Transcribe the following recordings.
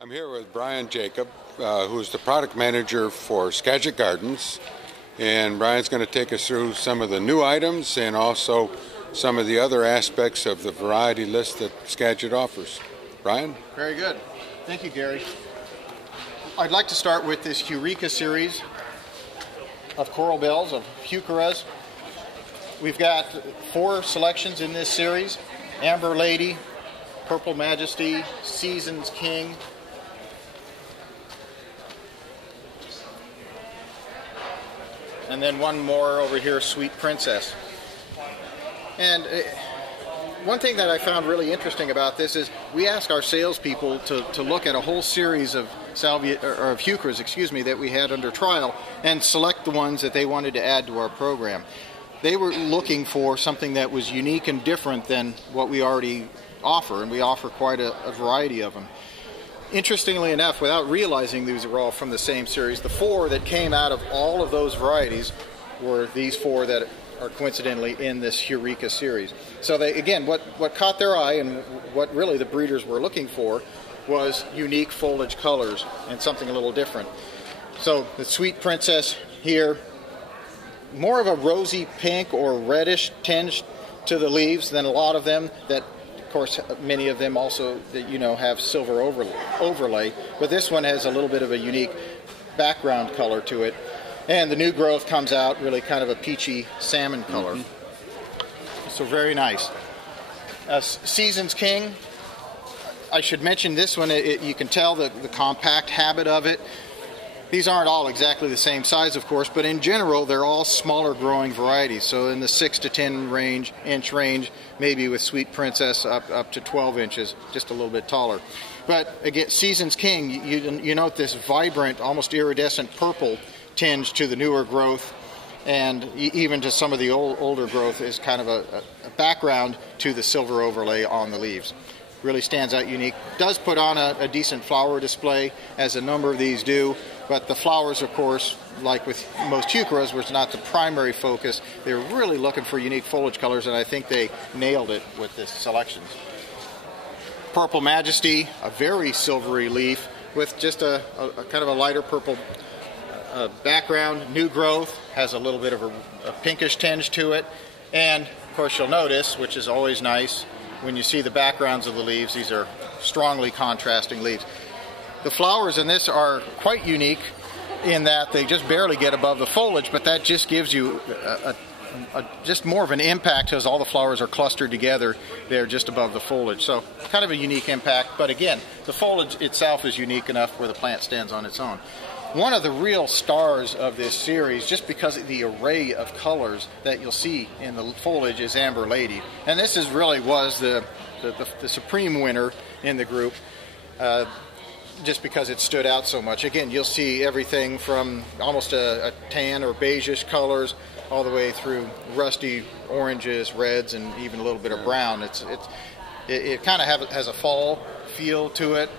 I'm here with Brian Jacob, who's the product manager for Skagit Gardens, and Brian's going to take us through some of the new items and also some of the other aspects of the variety list that Skagit offers. Brian? Very good. Thank you, Gary. I'd like to start with this Eureka series of coral bells, of heucheras. We've got 4 selections in this series: Amber Lady, Purple Majesty, Seasons King, and then one more over here, Sweet Princess. And one thing that I found really interesting about this is we asked our salespeople to look at a whole series of of heucheras, that we had under trial, and select the ones that they wanted to add to our program. They were looking for something that was unique and different than what we already offer, and we offer quite a variety of them. Interestingly enough, without realizing these were all from the same series, the 4 that came out of all of those varieties were these 4 that are coincidentally in this Eureka series. So they, again, what caught their eye and what really the breeders were looking for was unique foliage colors and something a little different. So the Sweet Princess here, more of a rosy pink or reddish tinge to the leaves than a lot of them that, of course, many of them also that have silver overlay, but this one has a little bit of a unique background color to it. And the new growth comes out really kind of a peachy salmon color. So very nice. Seasons King, I should mention this one. You can tell the compact habit of it. These aren't all exactly the same size, of course, but in general, they're all smaller growing varieties. So in the 6 to 10 inch range, maybe with Sweet Princess up to 12 inches, just a little bit taller. But again, Seasons King, you note this vibrant, almost iridescent purple tinge to the newer growth, and even to some of the older growth is kind of a background to the silver overlay on the leaves. Really stands out unique. Does put on a decent flower display, as a number of these do, but the flowers, of course, like with most heucheras, was not the primary focus. They were really looking for unique foliage colors, and I think they nailed it with this selections. Purple Majesty, a very silvery leaf with just a kind of a lighter purple background. New growth has a little bit of a pinkish tinge to it, and of course you'll notice, which is always nice, when you see the backgrounds of the leaves, these are strongly contrasting leaves. The flowers in this are quite unique in that they just barely get above the foliage, but that just gives you just more of an impact because all the flowers are clustered together. They're just above the foliage. So kind of a unique impact, but again, the foliage itself is unique enough where the plant stands on its own. One of the real stars of this series, just because of the array of colors that you'll see in the foliage, is Amber Lady. And this was the supreme winner in the group, just because it stood out so much. Again, you'll see everything from almost a tan or beigeish colors all the way through rusty oranges, reds, and even a little bit of brown. It kind of has a fall feel to it.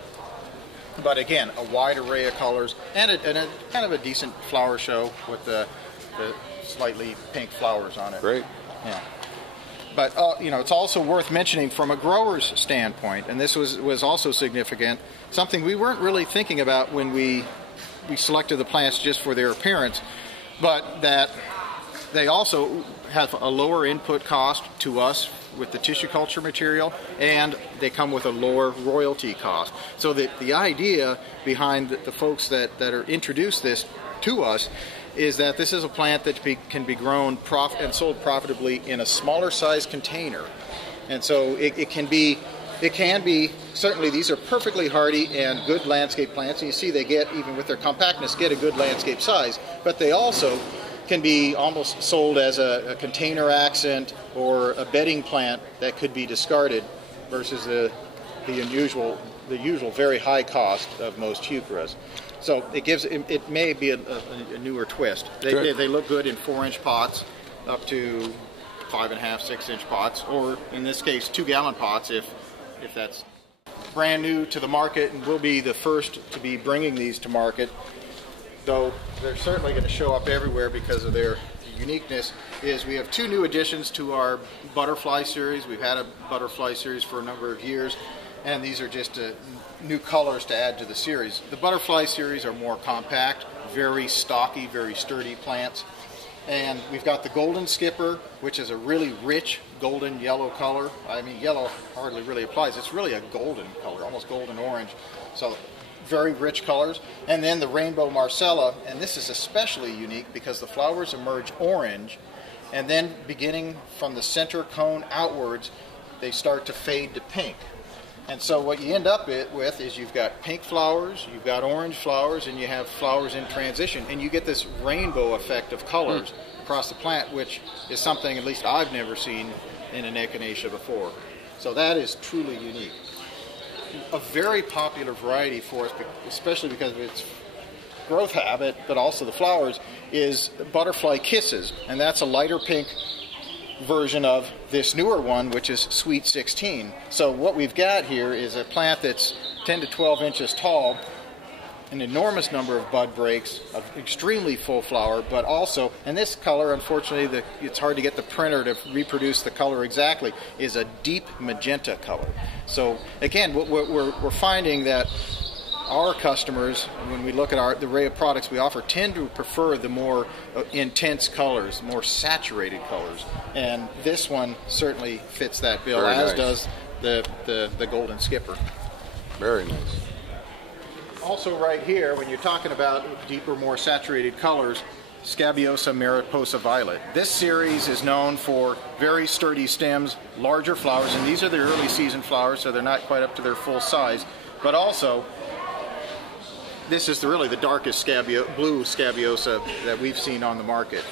But again, a wide array of colors and a kind of a decent flower show with the slightly pink flowers on it. Great. Yeah. But it's also worth mentioning from a grower's standpoint, and this was also significant, something we weren't really thinking about when we selected the plants just for their appearance, but that they also have a lower input cost to us with the tissue culture material, and they come with a lower royalty cost. So the idea behind the folks that are introduced this to us is that this is a plant that can be grown and sold profitably in a smaller size container. And so it can be, certainly these are perfectly hardy and good landscape plants, and you see they get, even with their compactness, get a good landscape size, but they also can be almost sold as a container accent or a bedding plant that could be discarded versus the usual very high cost of most heucheras. So it may be a newer twist. They look good in 4-inch pots up to 5.5, 6-inch pots, or in this case 2-gallon pots if that's brand new to the market, and we'll be the first to be bringing these to market. Though they're certainly going to show up everywhere because of their uniqueness, is we have 2 new additions to our butterfly series. We've had a butterfly series for a number of years, and these are just new colors to add to the series. The butterfly series are more compact, very stocky, very sturdy plants. And we've got the golden skipper, which is a really rich golden yellow color. I mean, yellow hardly really applies. It's really a golden color, almost golden orange. So very rich colors. And then the rainbow Marcella, and this is especially unique because the flowers emerge orange, and then beginning from the center cone outwards, they start to fade to pink. And so what you end up with is you've got pink flowers, you've got orange flowers, and you have flowers in transition. And you get this rainbow effect of colors across the plant, which is something at least I've never seen in an echinacea before. So that is truly unique. A very popular variety for us, especially because of its growth habit, but also the flowers, is butterfly kisses. And that's a lighter pink version of this newer one, which is Sweet 16. So what we've got here is a plant that's 10 to 12 inches tall, an enormous number of bud breaks, of extremely full flower, but also, and this color, unfortunately, it's hard to get the printer to reproduce the color exactly, is a deep magenta color. So again, what we're finding that our customers, when we look at the array of products we offer, tend to prefer the more intense colors, more saturated colors. And this one certainly fits that bill, Very as nice. does the golden skipper. Very nice. Also right here, when you're talking about deeper, more saturated colors, Scabiosa mariposa violet. This series is known for very sturdy stems, larger flowers, and these are the early season flowers, so they're not quite up to their full size. But also, this is really the darkest blue Scabiosa that we've seen on the market.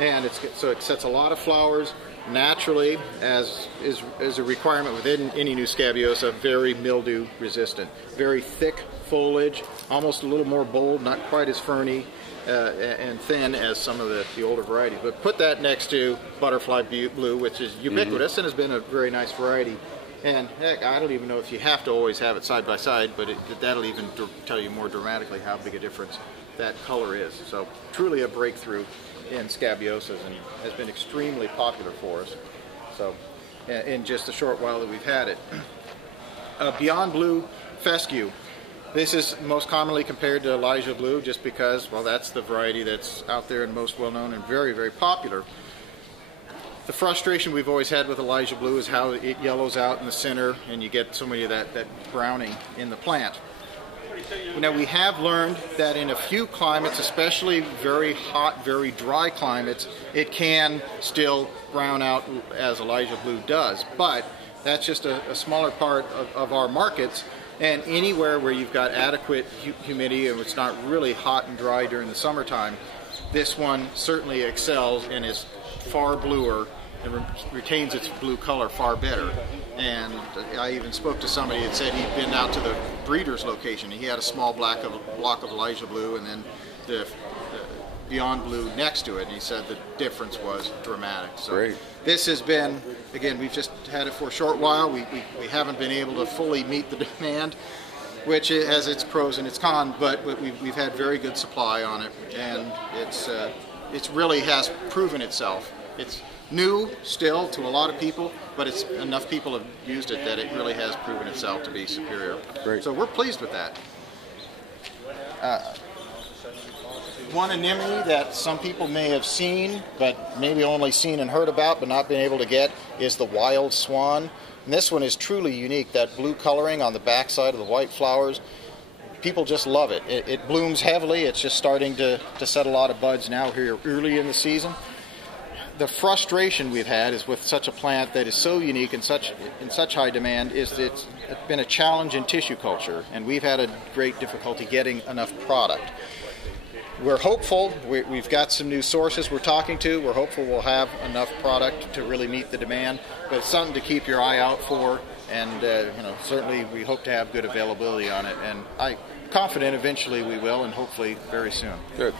And so it sets a lot of flowers naturally, as is a requirement within any new Scabiosa, very mildew resistant. Very thick foliage, almost a little more bold, not quite as ferny and thin as some of the older varieties. But put that next to butterfly blue, which is ubiquitous and has been a very nice variety. And heck, I don't even know if you have to always have it side by side, but that'll even tell you more dramatically how big a difference that color is. So truly a breakthrough in Scabiosas, and has been extremely popular for us. So in just a short while that we've had it. Beyond Blue Fescue. This is most commonly compared to Elijah Blue just because, well, that's the variety that's out there and most well known and very, very popular. The frustration we've always had with Elijah Blue is how it yellows out in the center and you get so many of that browning in the plant. Now, we have learned that in a few climates, especially very hot, very dry climates, it can still brown out as Elijah Blue does. But that's just a smaller part of our markets. And anywhere where you've got adequate humidity and it's not really hot and dry during the summertime, this one certainly excels and is far bluer and retains its blue color far better. And I even spoke to somebody that said he'd been out to the breeder's location. He had a small block of Elijah Blue and then the Beyond Blue next to it, and he said the difference was dramatic. So great. This has been, again, we've just had it for a short while. We haven't been able to fully meet the demand, which has its pros and its cons, but we've had very good supply on it, and it's really has proven itself. It's new still to a lot of people, but it's enough people have used it that it really has proven itself to be superior. Great. So we're pleased with that. One anemone that some people may have seen, but maybe only seen and heard about, but not been able to get, is the wild swan. And this one is truly unique. That blue coloring on the backside of the white flowers, people just love it. It blooms heavily. It's just starting to set a lot of buds now here early in the season. The frustration we've had is with such a plant that is so unique and in such high demand is that it's been a challenge in tissue culture, and we've had a great difficulty getting enough product. We're hopeful. We've got some new sources we're talking to. We're hopeful we'll have enough product to really meet the demand, but it's something to keep your eye out for, and certainly we hope to have good availability on it, and I'm confident eventually we will, and hopefully very soon. Good.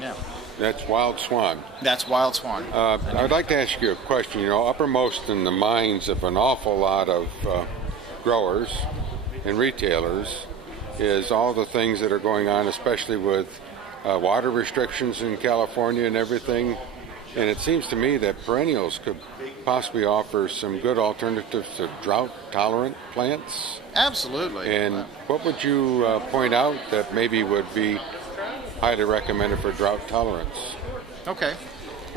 Yeah. That's wild swan. That's wild swan. I'd like to ask you a question. Uppermost in the minds of an awful lot of growers and retailers is all the things that are going on, especially with water restrictions in California and everything. And it seems to me that perennials could possibly offer some good alternatives to drought-tolerant plants. Absolutely. And what would you point out that maybe would be highly recommended for drought tolerance? Okay.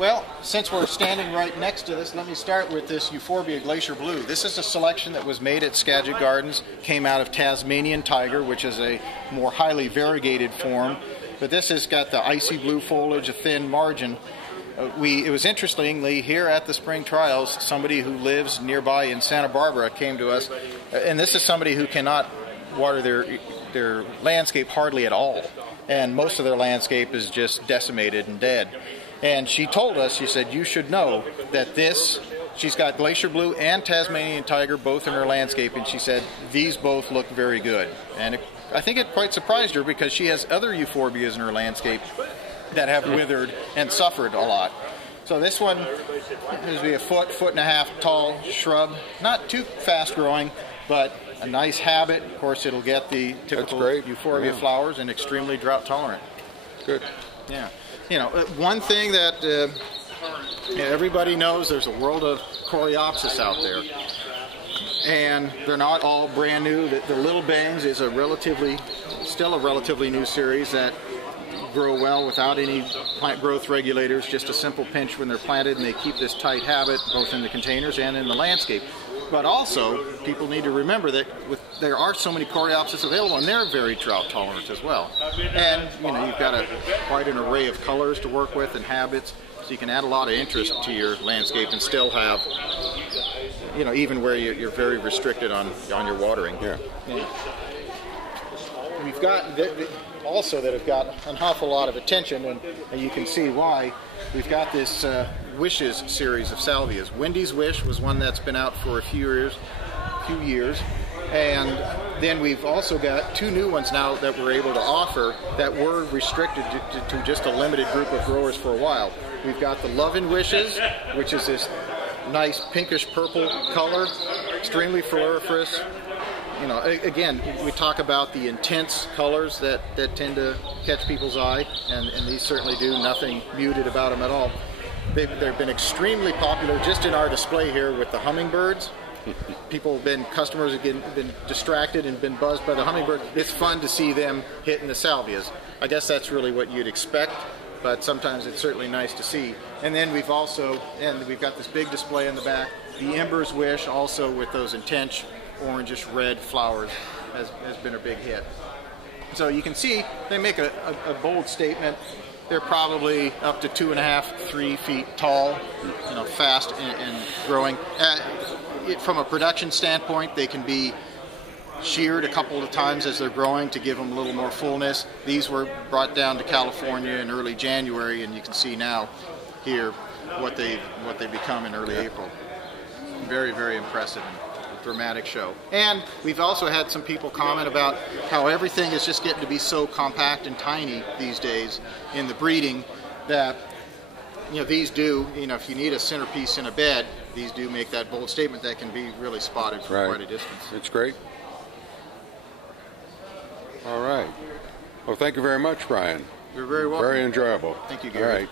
Well, since we're standing right next to this, let me start with this Euphorbia Glacier Blue. This is a selection that was made at Skagit Gardens, came out of Tasmanian tiger, which is a more highly variegated form. But this has got the icy blue foliage, a thin margin. It was interestingly, here at the spring trials, somebody who lives nearby in Santa Barbara came to us, and this is somebody who cannot water their landscape hardly at all. And most of their landscape is just decimated and dead. And she told us, she said, you should know that she's got Glacier Blue and Tasmanian Tiger both in her landscape, and she said, these both look very good. And I think it quite surprised her because she has other euphorbias in her landscape that have withered and suffered a lot. So this one is a foot and a half tall shrub, not too fast growing, but a nice habit. Of course, it'll get the typical euphorbia flowers and extremely drought tolerant. Good. Yeah. You know, one thing that everybody knows, there's a world of coreopsis out there, and they're not all brand new. The Little Bangs is still a relatively new series that grow well without any plant growth regulators, just a simple pinch when they're planted, and they keep this tight habit both in the containers and in the landscape. But also, people need to remember that there are so many coreopsis available, and they're very drought tolerant as well. And you've got quite an array of colors to work with and habits, so you can add a lot of interest to your landscape and still have, even where you're very restricted on your watering. Yeah. We've got also that have got an awful lot of attention, and you can see why. We've got this Wishes series of salvias. Wendy's Wish was one that's been out for a few years, and then we've also got two new ones now that we're able to offer that were restricted to just a limited group of growers for a while. We've got the Lovin' Wishes, which is this nice pinkish purple color, extremely floriferous. Again, we talk about the intense colors that tend to catch people's eye, and these certainly do. Nothing muted about them at all. They've been extremely popular just in our display here with the hummingbirds. Customers have been distracted and been buzzed by the hummingbird. It's fun to see them hitting the salvias. I guess that's really what you'd expect, but sometimes it's certainly nice to see. And then we've got this big display in the back, the Ember's Wish, also with those intense orangish red flowers, has been a big hit. So you can see they make a bold statement. They're probably up to 2.5, 3 feet tall, fast and growing. From a production standpoint, they can be sheared a couple of times as they're growing to give them a little more fullness. These were brought down to California in early January, and you can see now here what they become in early April. Very, very impressive. Dramatic show. And we've also had some people comment about how everything is just getting to be so compact and tiny these days in the breeding that these do, if you need a centerpiece in a bed, these do make that bold statement that can be really spotted from quite a distance. It's great. All right. Well, thank you very much, Brian. You're very welcome. Very enjoyable. Thank you, Gary. All right.